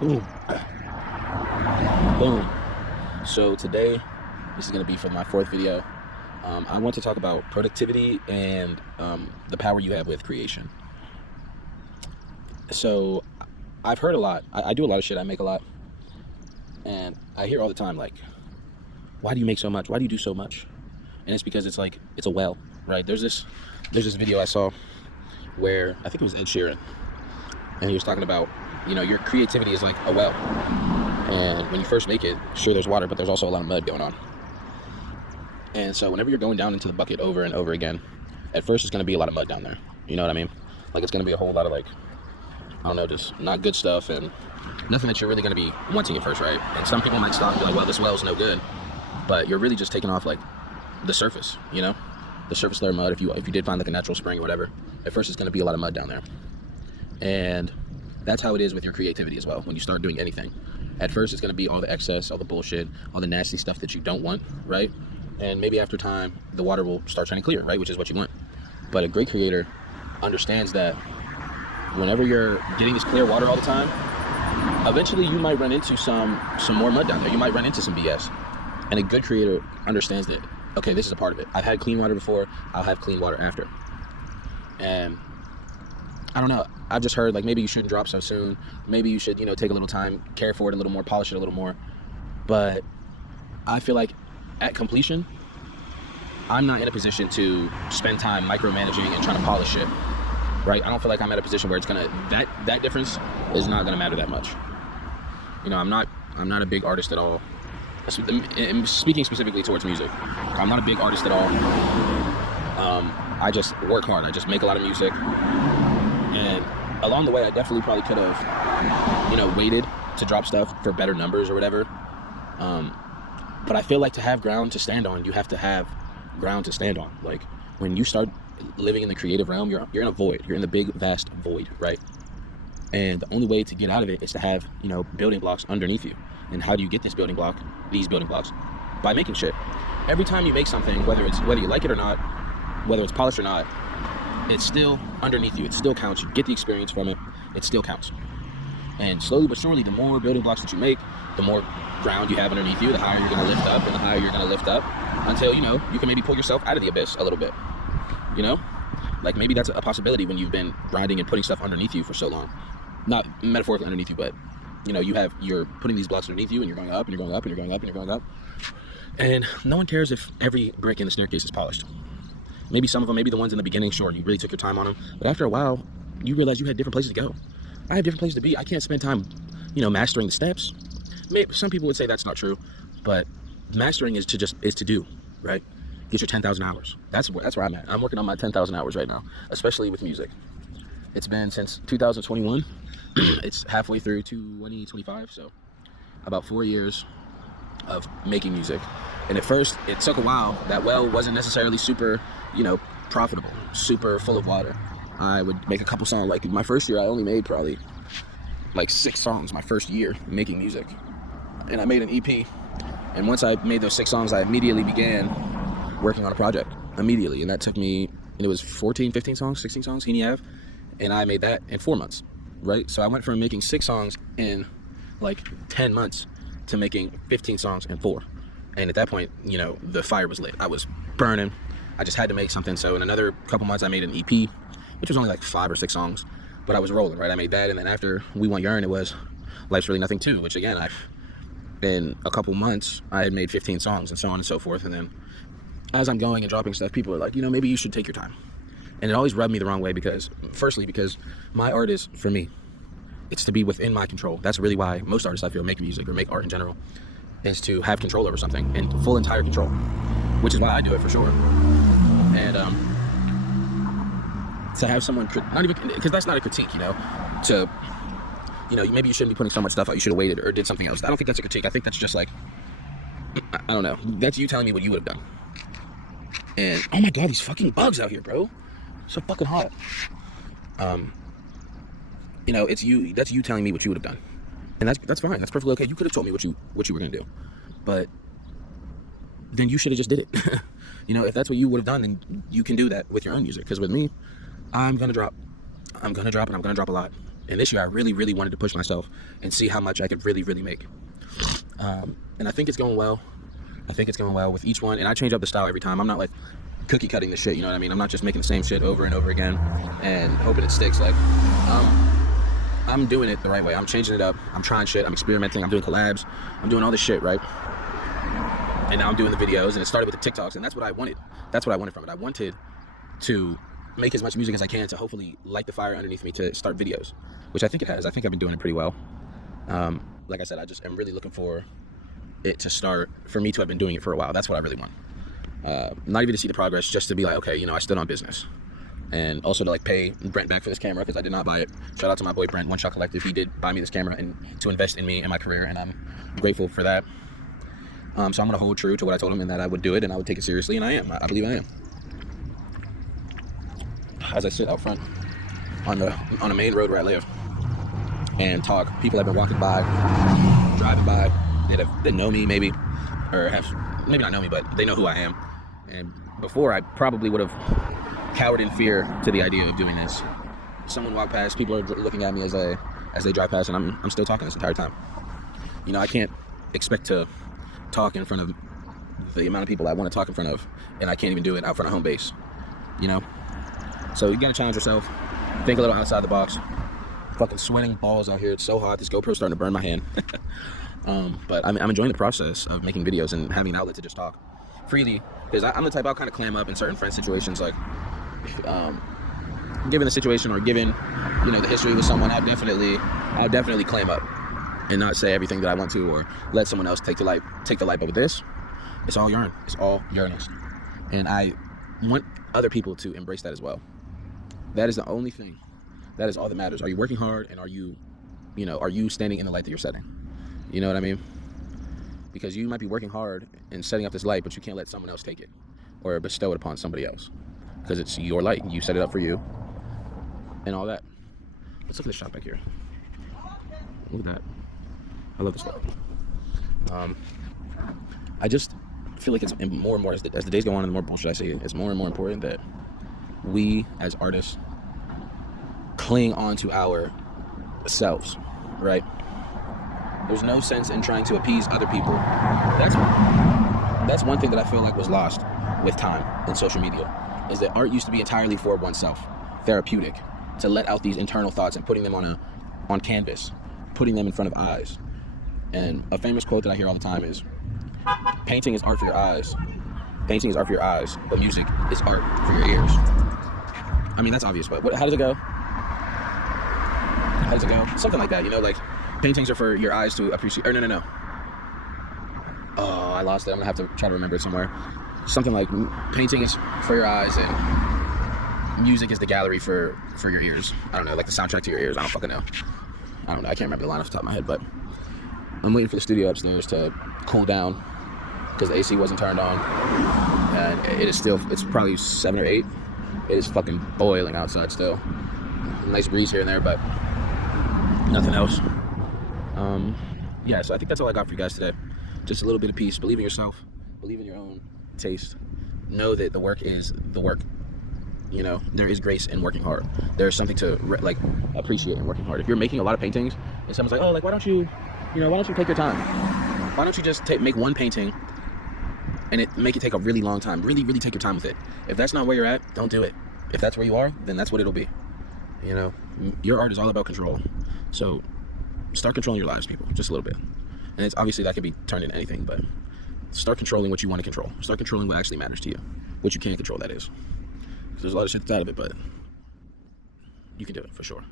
Boom. Boom. So today, this is going to be for my fourth video. I want to talk about productivity and the power you have with creation. So I've heard a lot. I do a lot of shit. I make a lot. And I hear all the time, like, why do you make so much? Why do you do so much? And it's because it's like, it's a well, right? There's this video I saw where, I think it was Ed Sheeran, and he was talking about, your creativity is like a well. And when you first make it, sure, there's water, but there's also a lot of mud going on. And so whenever you're going down into the bucket over and over again, at first it's going to be a lot of mud down there. You know what I mean? Like, it's going to be a whole lot of, like, I don't know, just not good stuff and nothing that you're really going to be wanting at first, right? And some people might stop and be like, well, this well's no good. But you're really just taking off, like, the surface, the surface layer mud. If you did find, like, a natural spring or whatever, at first it's going to be a lot of mud down there. And that's how it is with your creativity as well when you start doing anything. At first it's going to be all the excess, all the bullshit, all the nasty stuff that you don't want, right? And maybe after time the water will start turning clear, right? Which is what you want. But a great creator understands that whenever you're getting this clear water all the time, eventually you might run into some more mud down there. You might run into some BS. And a good creator understands that, okay, this is a part of it. I've had clean water before, I'll have clean water after. And I don't know, I've just heard, like, maybe you shouldn't drop so soon. Maybe you should, take a little time, care for it a little more, polish it a little more. But I feel like at completion, I'm not in a position to spend time micromanaging and trying to polish it, right? I don't feel like I'm at a position where it's gonna, that difference is not gonna matter that much. I'm not a big artist at all. Speaking specifically towards music, I'm not a big artist at all. I just work hard. I just make a lot of music. And along the way, I definitely probably could have, waited to drop stuff for better numbers or whatever. But I feel like to have ground to stand on, you have to have ground to stand on. Like, when you start living in the creative realm, you're in a void. You're in the big, vast void, right? And the only way to get out of it is to have, building blocks underneath you. And how do you get these building blocks? By making shit. Every time you make something, whether you like it or not, whether it's polished or not, it's still underneath you. It still counts. You get the experience from it. It still counts. And slowly but surely, the more building blocks that you make, the more ground you have underneath you, the higher you're going to lift up, and the higher you're going to lift up until, you can maybe pull yourself out of the abyss a little bit. Like, maybe that's a possibility when you've been grinding and putting stuff underneath you for so long. Not metaphorically underneath you, but, you're putting these blocks underneath you, and you're going up, and you're going up, and you're going up, and you're going up. And no one cares if every brick in the staircase is polished. Maybe some of them, maybe the ones in the beginning, sure, you really took your time on them. But after a while, you realize you had different places to go. I have different places to be. I can't spend time, mastering the steps. Maybe some people would say that's not true, but mastering is to do, right? Get your 10,000 hours. That's where I'm at. I'm working on my 10,000 hours right now, especially with music. It's been since 2021. It's halfway through 2025, so about 4 years of making music. And at first, it took a while. That well wasn't necessarily super, profitable, super full of water. I would make a couple songs. Like, my first year, I only made probably like 6 songs my first year making music. And I made an EP. And once I made those 6 songs, I immediately began working on a project. Immediately. And that took me, and it was 14, 15 songs, 16 songs, and I made that in 4 months, right? So I went from making 6 songs in like 10 months to making 15 songs in 4. And at that point, the fire was lit. I was burning. I just had to make something. So in another couple months, I made an EP, which was only like 5 or 6 songs, but I was rolling, right? I made that, and then after We Want Yearn, it was Life's Really Nothing 2, which again, in a couple months, I had made 15 songs and so on and so forth. And then as I'm going and dropping stuff, people are like, maybe you should take your time. And it always rubbed me the wrong way because my art is, for me, it's to be within my control. That's really why most artists, I feel, make music or make art in general, is to have control over something, and full entire control, which is why I do it for sure. And to have someone, not even, because that's not a critique, maybe you shouldn't be putting so much stuff out, you should have waited or did something else. I don't think that's a critique. I think that's just like, I don't know, that's you telling me what you would have done. And oh my god, these fucking bugs out here, bro, so fucking hot. It's you, that's you telling me what you would have done, and that's fine. That's perfectly okay. You could have told me what you were gonna do, but then you should have just did it. If that's what you would have done, then you can do that with your own music. Because with me, I'm gonna drop, and I'm gonna drop a lot. And this year I really, really wanted to push myself and see how much I could really, really make. And I think it's going well. I think it's going well with each one. And I change up the style every time. I'm not like cookie cutting the shit, you know what I mean? I'm not just making the same shit over and over again and hoping it sticks. Like, I'm doing it the right way. I'm changing it up. I'm trying shit. I'm experimenting. I'm doing collabs. I'm doing all this shit, right? And now I'm doing the videos, and it started with the TikToks, and that's what I wanted. That's what I wanted from it. I wanted to make as much music as I can to hopefully light the fire underneath me to start videos, which I think it has. I think I've been doing it pretty well. Like I said, I just am really looking for it to start, for me to have been doing it for a while. That's what I really want. Not even to see the progress, just to be like, okay, you know, I stood on business. And also to like pay Brent back for this camera, because I did not buy it. Shout out to my boy Brent, One Shot Collective. He did buy me this camera and to invest in me and my career, and I'm grateful for that. So I'm gonna hold true to what I told him, and that I would do it and I would take it seriously, and I am. I believe I am. As I sit out front on a main road where I live and talk, people have been walking by, driving by, that know me maybe, or have maybe not know me, but they know who I am. And before, I probably would have cowered in fear to the idea of doing this. Someone walked past, people are looking at me as they drive past, and I'm still talking this entire time. You know, I can't expect to talk in front of the amount of people I want to talk in front of, and I can't even do it out front of home base, you know? So you gotta challenge yourself, think a little outside the box. Fucking sweating balls out here, it's so hot, this GoPro's starting to burn my hand. But I'm enjoying the process of making videos and having an outlet to just talk freely, because I'm the type, I'll kind of clam up in certain friend situations, like given the situation or given, you know, the history with someone, I'll definitely clam up and not say everything that I want to, or let someone else take the light. But with this, it's all yarn. It's all yarnest, and I want other people to embrace that as well. That is the only thing. That is all that matters. Are you working hard, and are you standing in the light that you're setting? You know what I mean? Because you might be working hard and setting up this light, but you can't let someone else take it or bestow it upon somebody else, because it's your light. You set it up for you and all that. Let's look at this shop back here. Look at that. I love this stuff. I just feel like it's more and more as the days go on and the more bullshit I see, it's more and more important that we as artists cling on to our selves, right? There's no sense in trying to appease other people. That's one thing that I feel like was lost with time in social media, is that art used to be entirely for oneself, therapeutic, to let out these internal thoughts and putting them on canvas, putting them in front of eyes. And a famous quote that I hear all the time is, painting is art for your eyes. Painting is art for your eyes, but music is art for your ears. I mean, that's obvious, but how does it go? How does it go? Something like that, you know, like paintings are for your eyes to appreciate, or no. Oh, I lost it. I'm gonna have to try to remember it somewhere. Something like painting is for your eyes and music is the gallery for your ears. I don't know, like the soundtrack to your ears. I don't fucking know. I don't know. I can't remember the line off the top of my head, but I'm waiting for the studio upstairs to cool down because the AC wasn't turned on, and it's probably 7 or 8. It is fucking boiling outside still. Nice breeze here and there, but nothing else. Yeah, so I think that's all I got for you guys today. Just a little bit of peace. Believe in yourself. Believe in your own taste. Know that the work is the work. You know, there is grace in working hard. There's something to appreciate in working hard. If you're making a lot of paintings and someone's like, oh, like why don't you take your time? Why don't you just make one painting and make it take a really long time? Really, really take your time with it. If that's not where you're at, don't do it. If that's where you are, then that's what it'll be. You know, your art is all about control. So start controlling your lives, people, just a little bit. And it's obviously that can be turned into anything, but start controlling what you want to control. Start controlling what actually matters to you, what you can control, that is. There's a lot of shit that's out of it, but you can do it for sure.